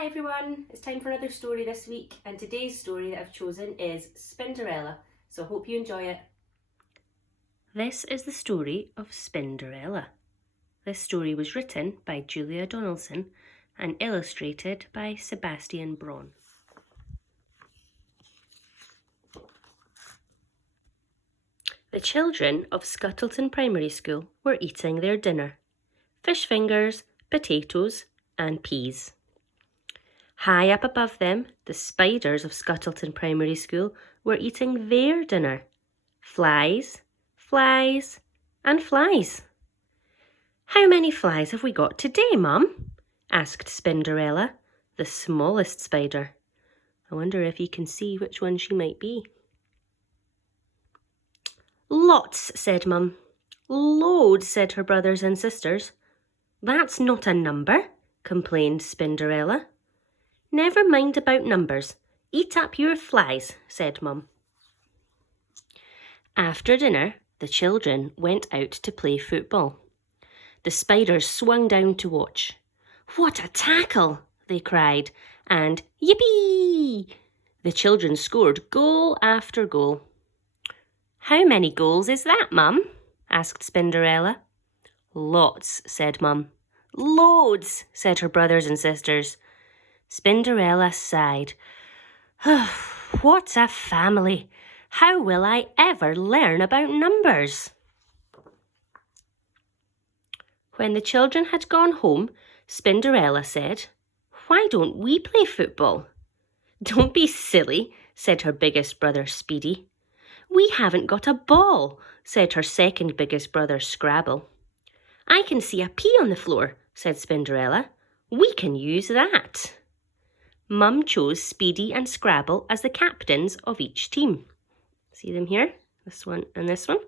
Hi everyone, it's time for another story this week, and today's story that I've chosen is Spinderella, so I hope you enjoy it. This is the story of Spinderella. This story was written by Julia Donaldson and illustrated by Sebastian Braun. The children of Scuttleton Primary School were eating their dinner: fish fingers, potatoes and peas. High up above them, the spiders of Scuttleton Primary School were eating their dinner: flies, flies and flies. "How many flies have we got today, Mum?" asked Spinderella, the smallest spider. I wonder if you can see which one she might be. "Lots," said Mum. "Loads," said her brothers and sisters. "That's not a number," complained Spinderella. "Never mind about numbers. Eat up your flies," said Mum. After dinner, the children went out to play football. The spiders swung down to watch. "What a tackle!" they cried, and "Yippee!" The children scored goal after goal. "How many goals is that, Mum?" asked Spinderella. "Lots," said Mum. "Loads," said her brothers and sisters. Spinderella sighed. "What a family! How will I ever learn about numbers?" When the children had gone home, Spinderella said, "Why don't we play football?" "Don't be silly," said her biggest brother, Speedy. "We haven't got a ball," said her second biggest brother, Scrabble. "I can see a pea on the floor," said Spinderella. "We can use that." Mum chose Speedy and Scrabble as the captains of each team. See them here? This one and this one.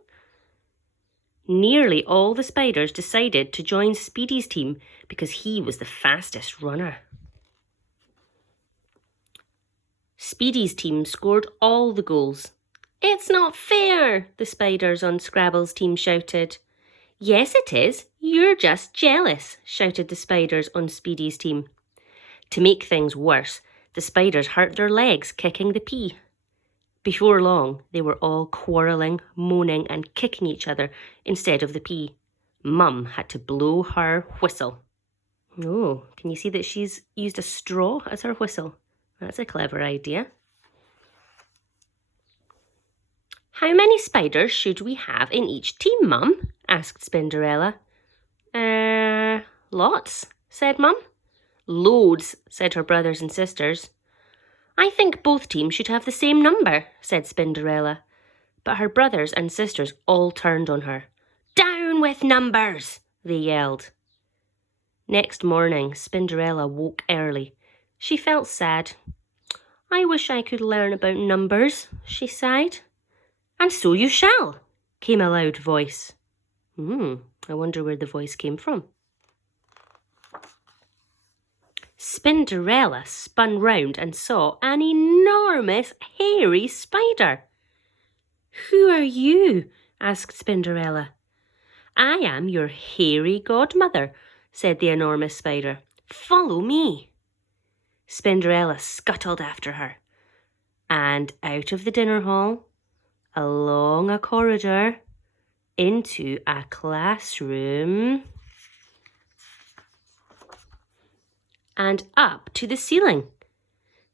Nearly all the spiders decided to join Speedy's team because he was the fastest runner. Speedy's team scored all the goals. "It's not fair," the spiders on Scrabble's team shouted. "Yes, it is. You're just jealous," shouted the spiders on Speedy's team. To make things worse, the spiders hurt their legs kicking the pea. Before long, they were all quarrelling, moaning and kicking each other instead of the pea. Mum had to blow her whistle. Oh, can you see that she's used a straw as her whistle? That's a clever idea. "How many spiders should we have in each team, Mum?" asked Spinderella. Lots," said Mum. "Loads," said her brothers and sisters. "I think both teams should have the same number," said Spinderella. But her brothers and sisters all turned on her. "Down with numbers!" they yelled. Next morning, Spinderella woke early. She felt sad. "I wish I could learn about numbers," she sighed. "And so you shall," came a loud voice. I wonder where the voice came from. Spinderella spun round and saw an enormous hairy spider. "Who are you?" asked Spinderella. "I am your hairy godmother," said the enormous spider. "Follow me." Spinderella scuttled after her, and out of the dinner hall, along a corridor, into a classroom, and up to the ceiling.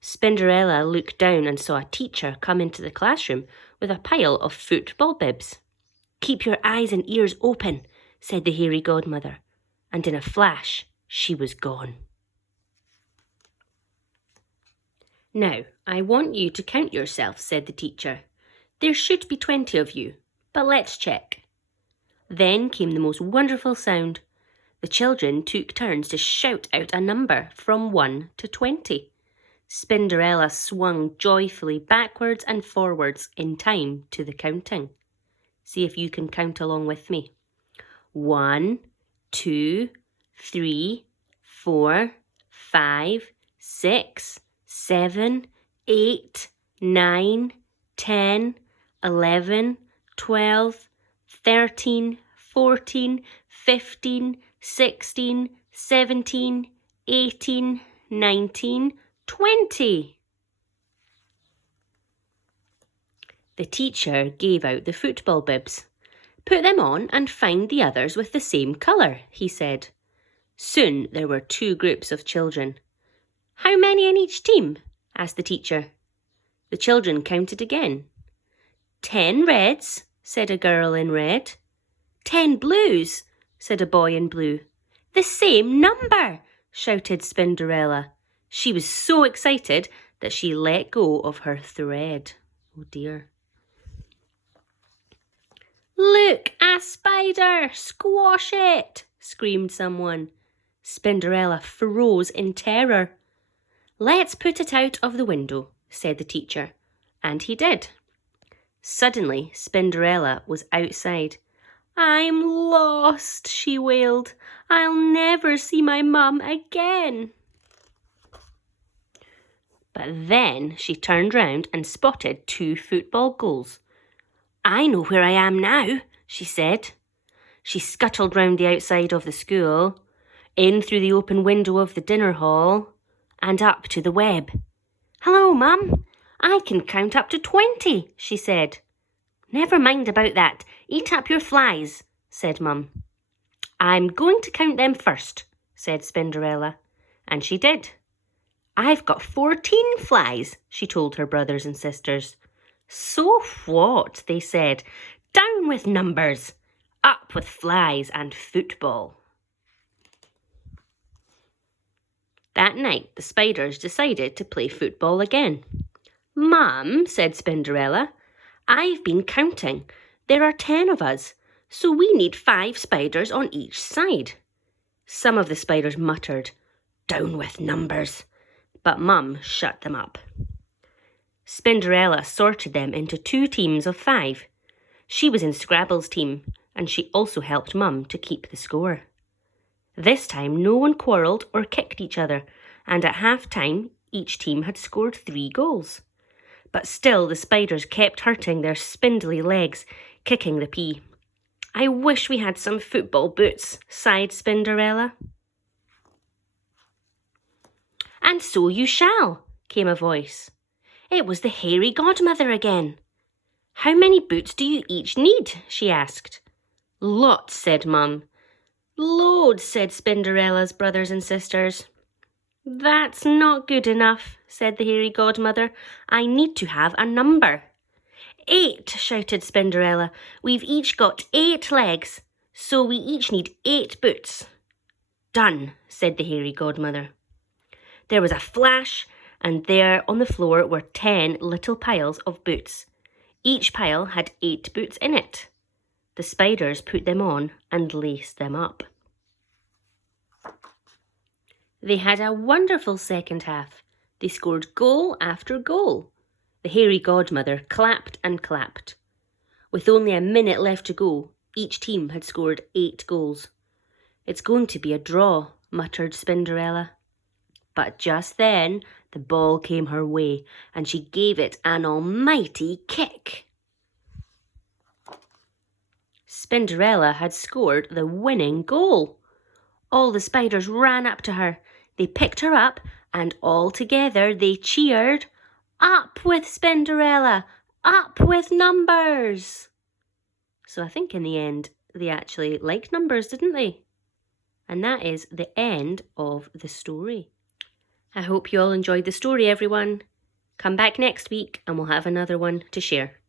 Spinderella looked down and saw a teacher come into the classroom with a pile of football bibs. "Keep your eyes and ears open," said the hairy godmother, and in a flash she was gone. "Now, I want you to count yourself," said the teacher. "There should be 20 of you, but let's check." Then came the most wonderful sound. The children took turns to shout out a number from 1 to 20. Spinderella swung joyfully backwards and forwards in time to the counting. See if you can count along with me. 1, 2, 3, 4, 5, 6, 7, 8, 9, 10, 11, 12, 13, 14, 15, 16, 17, 18, 19, 20. The teacher gave out the football bibs. Put them on and find the others with the same colour, he said. Soon there were 2 groups of children. How many in each team? Asked the teacher. The children counted again. 10 reds, said a girl in red. 10 blues, said a boy in blue. The same number, shouted Spinderella. She was so excited that she let go of her thread. Oh dear. Look, a spider! Squash it! Screamed someone. Spinderella froze in terror. Let's put it out of the window, said the teacher, and he did. Suddenly, Spinderella was outside. I'm lost, she wailed. I'll never see my mum again. But then she turned round and spotted 2 football goals. I know where I am now, she said. She scuttled round the outside of the school, in through the open window of the dinner hall, and up to the web. Hello, Mum. I can count up to 20, she said. Never mind about that. Eat up your flies, said Mum. I'm going to count them first, said Spinderella. And she did. I've got 14 flies, she told her brothers and sisters. So what? They said. Down with numbers. Up with flies and football. That night, the spiders decided to play football again. Mum, said Spinderella, I've been counting. There are 10 of us, so we need 5 spiders on each side. Some of the spiders muttered, Down with numbers, but Mum shut them up. Spinderella sorted them into 2 teams of 5. She was in Scrabble's team, and she also helped Mum to keep the score. This time no one quarrelled or kicked each other, and at half-time each team had scored 3 goals. But still the spiders kept hurting their spindly legs, kicking the pea. I wish we had some football boots, sighed Spinderella. And so you shall, came a voice. It was the hairy godmother again. How many boots do you each need? She asked. Lots, said Mum. Loads, said Spinderella's brothers and sisters. That's not good enough, said the hairy godmother. I need to have a number. 8, shouted Spinderella. We've each got 8 legs, so we each need 8 boots. Done, said the hairy godmother. There was a flash, and there on the floor were 10 little piles of boots. Each pile had 8 boots in it. The spiders put them on and laced them up. They had a wonderful second half. They scored goal after goal. The hairy godmother clapped and clapped. With only a minute left to go, each team had scored 8 goals. It's going to be a draw, muttered Spinderella. But just then the ball came her way, and she gave it an almighty kick. Spinderella had scored the winning goal. All the spiders ran up to her. They picked her up, and all together they cheered, Up with Spinderella! Up with numbers! So I think in the end they actually liked numbers, didn't they? And that is the end of the story. I hope you all enjoyed the story, everyone. Come back next week and we'll have another one to share.